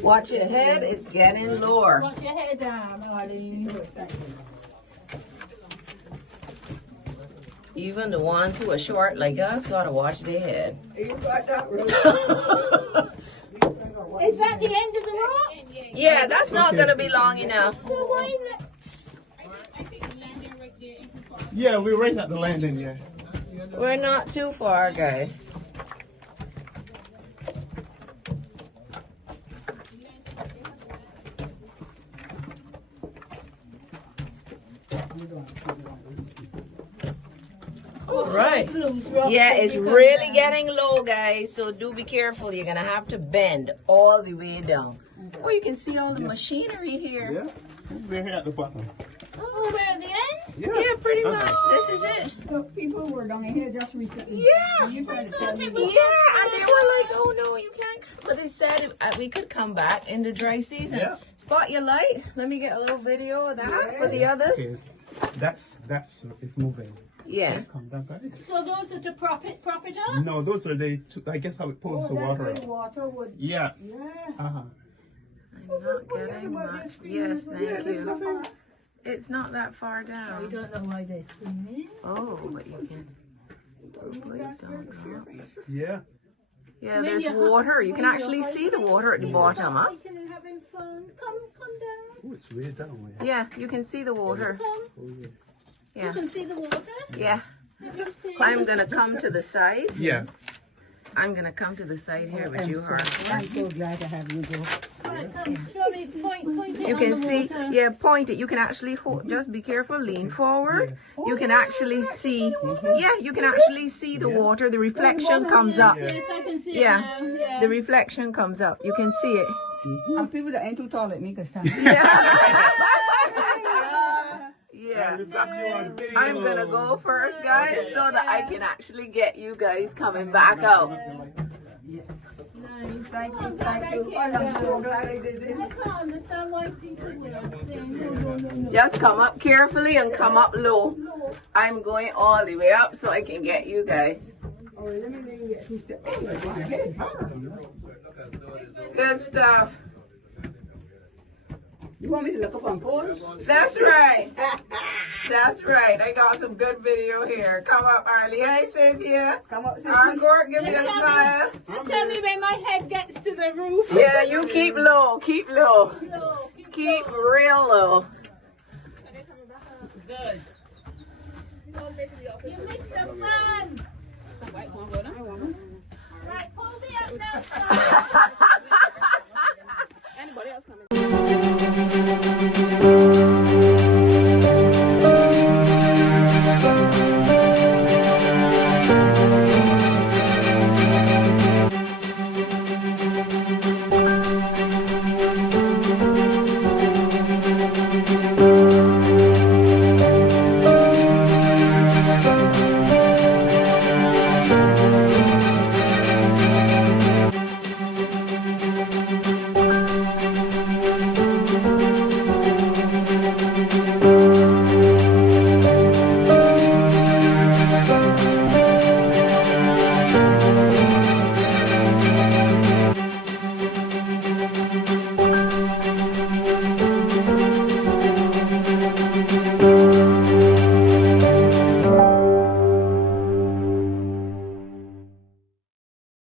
Watch your head, it's getting lower. Watch your head down, Arlene. Even the ones who are short like us gotta watch their head. You got that right. Is that the end of the rock? Yeah, that's not gonna be long enough. So why not? Yeah, we're right at the landing, yeah. We're not too far, guys. All right. Yeah, it's really getting low, guys. So do be careful. You're gonna have to bend all the way down. Oh, you can see all the machinery here. Yeah, we're here at the bottom. Oh, we're at the end? Yeah, pretty much. This is it. So people were down here just recently. Yeah. You tried to tell me. Yeah, and they were like, "Oh no, you can't." But they said we could come back in the dry season. Yeah. Spot your light. Let me get a little video of that for the others. Okay, that's it's moving. Yeah. Come down, guys. So those are to prop it up? No, those are I guess how it pulls the water That's up. where the water would. Yeah. Yeah. Uh-huh. I'm not getting much. Yes, thank you. It's not that far I down. don't know why they're screaming. Oh, but you can. Please don't drop. Yeah. Yeah, there's water. You can actually see the water at the bottom, huh? Hiking and having fun. Come down. Oh, it's way down. Yeah, you can see the water. Come. Yeah. You Yeah, can see the water. yeah. Just see. I'm gonna come to the side. Yeah. I'm gonna come to the side here with you, Har. I'm so glad to have you go. Right, come. Show me. Point it You on can the see, water. yeah, point it. You can actually hold, just be careful, lean forward. You can actually see, yeah, you can actually see the water. The reflection comes up. Yes, I can see Yeah. it now. Yeah. The reflection comes up. You can see it. And people that ain't too tall like me can stand. Yeah. Yeah. I'm gonna go first, guys, so that I can actually get you guys coming back out. Yes. Nice. Thank you, thank you. Oh, I'm so glad I did this. I can't understand why people will say no. Just come up carefully and come up low. I'm going all the way up so I can get you guys. Oh, let me get two steps. Oh, my head. Good stuff. You want me to look up on poles? That's right. That's right. I got some good video here. Come up, Arlie. Hi, Cynthia. Come up, sister. Encore, give me a smile. Just tell me when my head gets to the roof. Yeah, you keep low. Keep low. No, Keep real low. you missed the fun. Right, pull me up now.